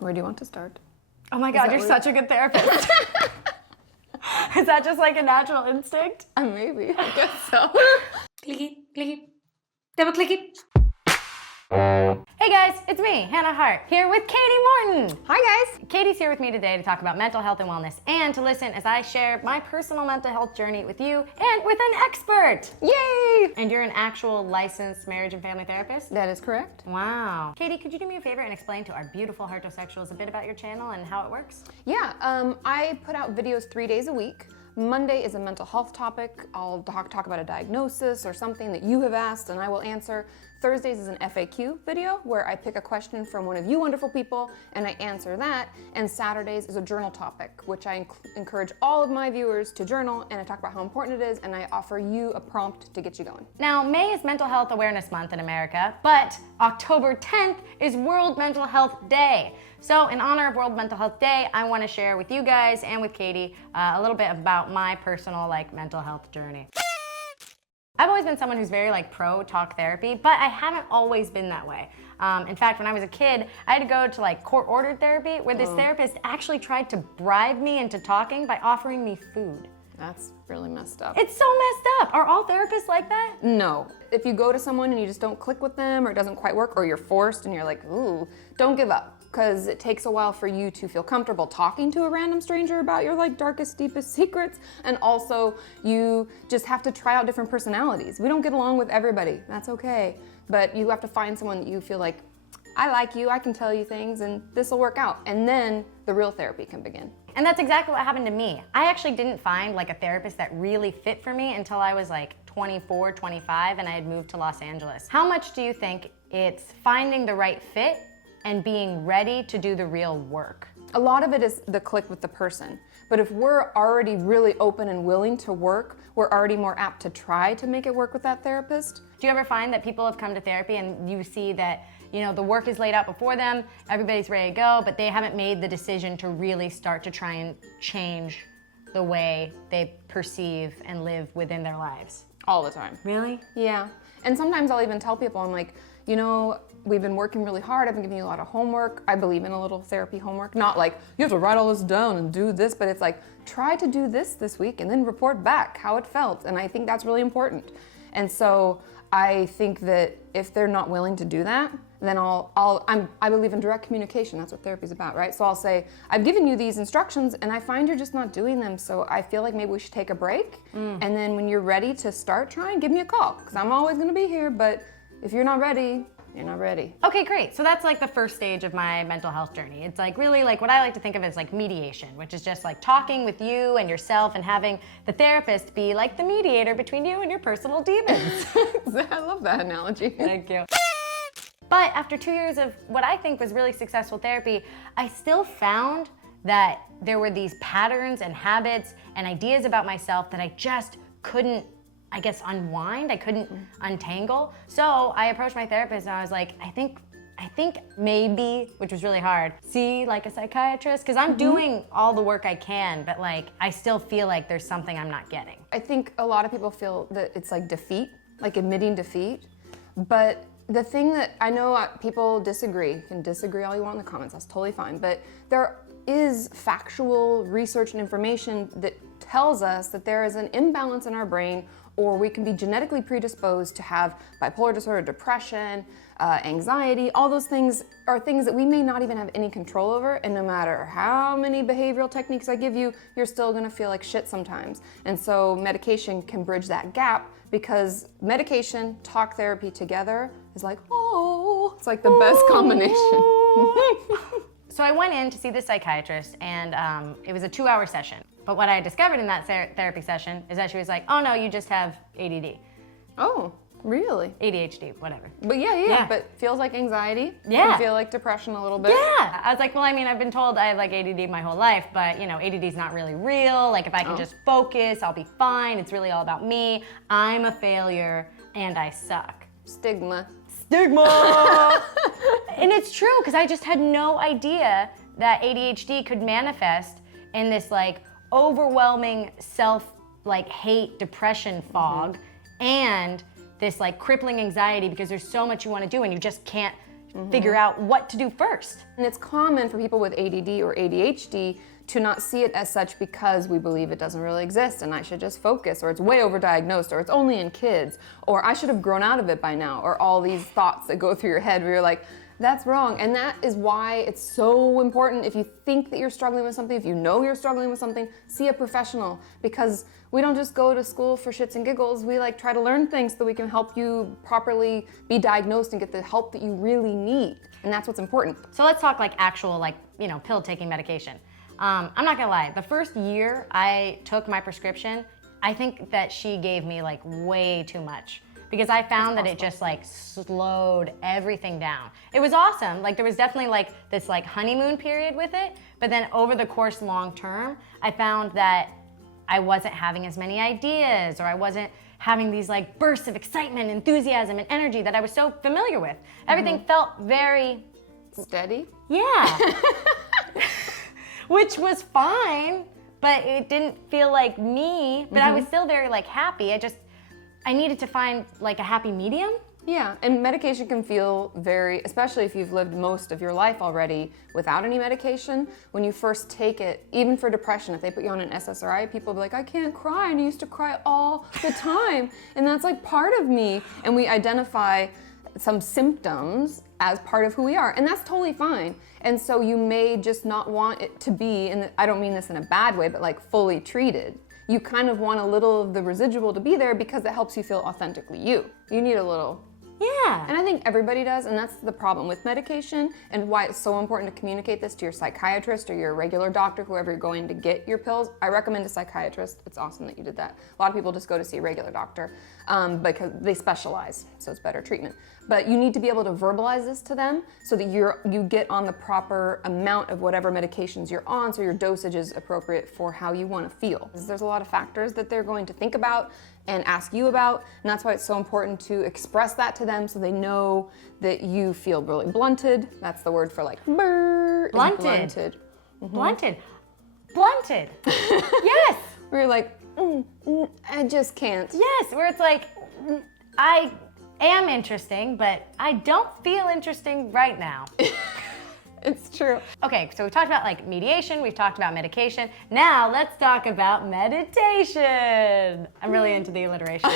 Where do you want to start? Oh my God, you're such a good therapist. Is that just like a natural instinct? Maybe, I guess so. Clicky, clicky, double clicky. Hey guys, it's me, Hannah Hart, here with Kati Morton. Hi guys. Kati's here with me today to talk about mental health and wellness and to listen as I share my personal mental health journey with you and with an expert. Yay! And you're an actual licensed marriage and family therapist? That is correct. Wow. Kati, could you do me a favor and explain to our beautiful heartosexuals a bit about your channel and how it works? Yeah, I put out videos 3 days a week. Monday is a mental health topic. I'll talk about a diagnosis or something that you have asked and I will answer. Thursdays is an FAQ video where I pick a question from one of you wonderful people and I answer that. And Saturdays is a journal topic, which I encourage all of my viewers to journal, and I talk about how important it is and I offer you a prompt to get you going. Now, May is Mental Health Awareness Month in America, but October 10th is World Mental Health Day. So in honor of World Mental Health Day, I want to share with you guys and with Kati a little bit about my personal mental health journey. I've always been someone who's very pro talk therapy, but I haven't always been that way. In fact, when I was a kid, I had to go to court-ordered therapy where this therapist actually tried to bribe me into talking by offering me food. That's really messed up. It's so messed up. Are all therapists like that? No. If you go to someone and you just don't click with them or it doesn't quite work or you're forced and you're like, ooh, don't give up. Because it takes a while for you to feel comfortable talking to a random stranger about your darkest, deepest secrets. And also you just have to try out different personalities. We don't get along with everybody, that's okay. But you have to find someone that you feel like, I like you, I can tell you things and this will work out. And then the real therapy can begin. And that's exactly what happened to me. I actually didn't find a therapist that really fit for me until I was 24, 25 and I had moved to Los Angeles. How much do you think it's finding the right fit and being ready to do the real work? A lot of it is the click with the person. But if we're already really open and willing to work, we're already more apt to try to make it work with that therapist. Do you ever find that people have come to therapy and you see that the work is laid out before them, everybody's ready to go, but they haven't made the decision to really start to try and change the way they perceive and live within their lives? All the time. Really? Yeah. And sometimes I'll even tell people, I'm like, we've been working really hard. I've been giving you a lot of homework. I believe in a little therapy homework. Not you have to write all this down and do this, but it's try to do this week and then report back how it felt. And I think that's really important. And so I think that if they're not willing to do that, then I believe in direct communication. That's what therapy is about, right? So I'll say, I've given you these instructions and I find you're just not doing them. So I feel like maybe we should take a break. And then when you're ready to start trying, give me a call. Because I'm always gonna be here, but if you're not ready, you're not ready. Okay, great. So that's the first stage of my mental health journey. It's really what I like to think of as mediation, which is just talking with you and yourself and having the therapist be the mediator between you and your personal demons. I love that analogy. Thank you. But after 2 years of what I think was really successful therapy, I still found that there were these patterns and habits and ideas about myself that I just couldn't unwind. I couldn't untangle. So I approached my therapist and I was like, I think maybe, which was really hard, see a psychiatrist, because I'm doing all the work I can, but I still feel there's something I'm not getting. I think a lot of people feel that it's defeat, admitting defeat. But the thing that I know people disagree, you can disagree all you want in the comments, that's totally fine, but there is factual research and information that tells us that there is an imbalance in our brain, or we can be genetically predisposed to have bipolar disorder, depression, anxiety. All those things are things that we may not even have any control over, and no matter how many behavioral techniques I give you, you're still gonna feel like shit sometimes. And so medication can bridge that gap, because medication, talk therapy together is it's the best combination. So I went in to see the psychiatrist and it was a 2-hour session. But what I discovered in that therapy session is that she was like, oh no, you just have ADD. Oh, really? ADHD, whatever. But yeah, but feels like anxiety. Yeah. And feel like depression a little bit. Yeah. I was like, well, I've been told I have ADD my whole life, but ADD is not really real. If I can just focus, I'll be fine. It's really all about me. I'm a failure and I suck. Stigma. And it's true, because I just had no idea that ADHD could manifest in this overwhelming hate depression fog and this crippling anxiety because there's so much you want to do and you just can't figure out what to do first. And it's common for people with ADD or ADHD to not see it as such because we believe it doesn't really exist and I should just focus, or it's way overdiagnosed, or it's only in kids, or I should have grown out of it by now, or all these thoughts that go through your head where you're like, that's wrong. And that is why it's so important, if you think that you're struggling with something, if you know you're struggling with something, see a professional, because we don't just go to school for shits and giggles. We like try to learn things so we can help you properly be diagnosed and get the help that you really need. And that's what's important. So let's talk like actual, like, you know, pill taking medication. I'm not gonna lie, the first year I took my prescription, I think that she gave me like way too much, because I found that it just like slowed everything down. It was awesome. Like there was definitely like this like honeymoon period with it, but then over the course long term, I found that I wasn't having as many ideas, or I wasn't having these like bursts of excitement, enthusiasm, and energy that I was so familiar with. Everything felt very steady. Yeah. Which was fine, but it didn't feel like me, but I was still very like happy. I needed to find like a happy medium. Yeah, and medication can feel very, especially if you've lived most of your life already without any medication, when you first take it, even for depression, if they put you on an SSRI, people will be like, I can't cry, and I used to cry all the time, and that's like part of me, and we identify some symptoms as part of who we are, and that's totally fine. And so you may just not want it to be, and I don't mean this in a bad way, but like fully treated. You kind of want a little of the residual to be there because it helps you feel authentically you. You need a little. Yeah. And I think everybody does, and that's the problem with medication and why it's so important to communicate this to your psychiatrist or your regular doctor, whoever you're going to get your pills. I recommend a psychiatrist. It's awesome that you did that. A lot of people just go to see a regular doctor because they specialize, so it's better treatment. But you need to be able to verbalize this to them so that you get on the proper amount of whatever medications you're on, so your dosage is appropriate for how you want to feel. There's a lot of factors that they're going to think about and ask you about, and that's why it's so important to express that to them so they know that you feel really blunted. That's the word for like blunted. Blunted. Blunted. Blunted. Yes. Where you're like, I just can't. Yes, where it's like, I am interesting, but I don't feel interesting right now. It's true. Okay, so we talked about like mediation, we've talked about medication. Now let's talk about meditation. I'm really into the alliteration.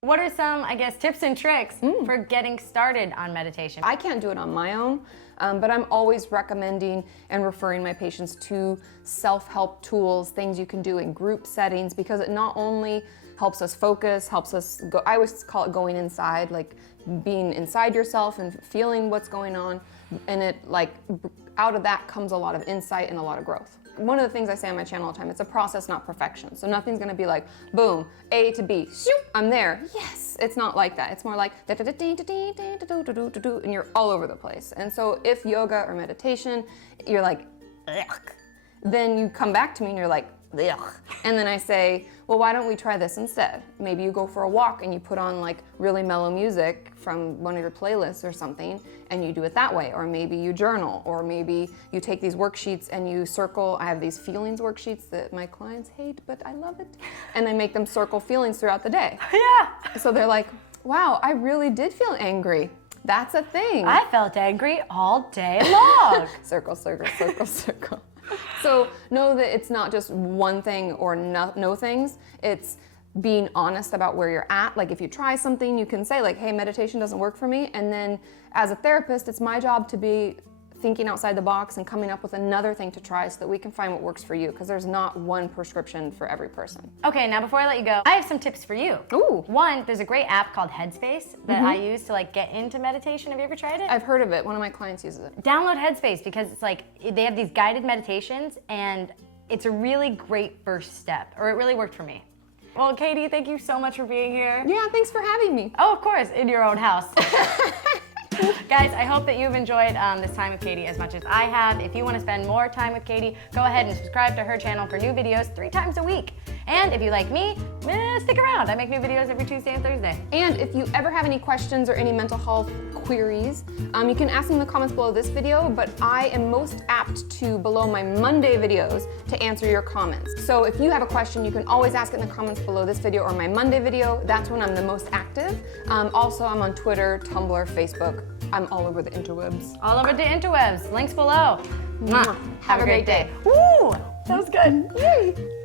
What are some, I guess, tips and tricks for getting started on meditation? I can't do it on my own, but I'm always recommending and referring my patients to self-help tools, things you can do in group settings, because it not only helps us focus, helps us go, I always call it going inside, like being inside yourself and feeling what's going on, and it like out of that comes a lot of insight and a lot of growth. One of the things I say on my channel all the time, it's a process, not perfection. So nothing's gonna be like, boom, A to B, shoop, I'm there, yes. It's not like that. It's more like, and you're all over the place. And so if yoga or meditation, you're like, then you come back to me and you're like, and then I say, well, why don't we try this instead? Maybe you go for a walk and you put on like really mellow music from one of your playlists or something, and you do it that way. Or maybe you journal, or maybe you take these worksheets and you circle. I have these feelings worksheets that my clients hate, but I love it. And I make them circle feelings throughout the day. Yeah. So they're like, wow, I really did feel angry. That's a thing. I felt angry all day long. Circle, circle, circle, circle. So know that it's not just one thing or no things. It's being honest about where you're at. Like if you try something, you can say like, hey, meditation doesn't work for me. And then as a therapist, it's my job to be thinking outside the box and coming up with another thing to try so that we can find what works for you, because there's not one prescription for every person. Okay, now before I let you go, I have some tips for you. Ooh. One, there's a great app called Headspace that I use to like get into meditation. Have you ever tried it? I've heard of it. One of my clients uses it. Download Headspace because it's like, they have these guided meditations and it's a really great first step, or it really worked for me. Well, Katie, thank you so much for being here. Yeah, thanks for having me. Oh, of course, in your own house. Guys, I hope that you've enjoyed this time with Katie as much as I have. If you want to spend more time with Katie, go ahead and subscribe to her channel for new videos 3 times a week. And if you like me, stick around. I make new videos every Tuesday and Thursday. And if you ever have any questions or any mental health queries, you can ask them in the comments below this video, but I am most apt to below my Monday videos to answer your comments. So if you have a question, you can always ask it in the comments below this video or my Monday video. That's when I'm the most active. Also, I'm on Twitter, Tumblr, Facebook. I'm all over the interwebs. All over the interwebs. Links below. Mwah. Have a great day. Woo! That was good. Yay!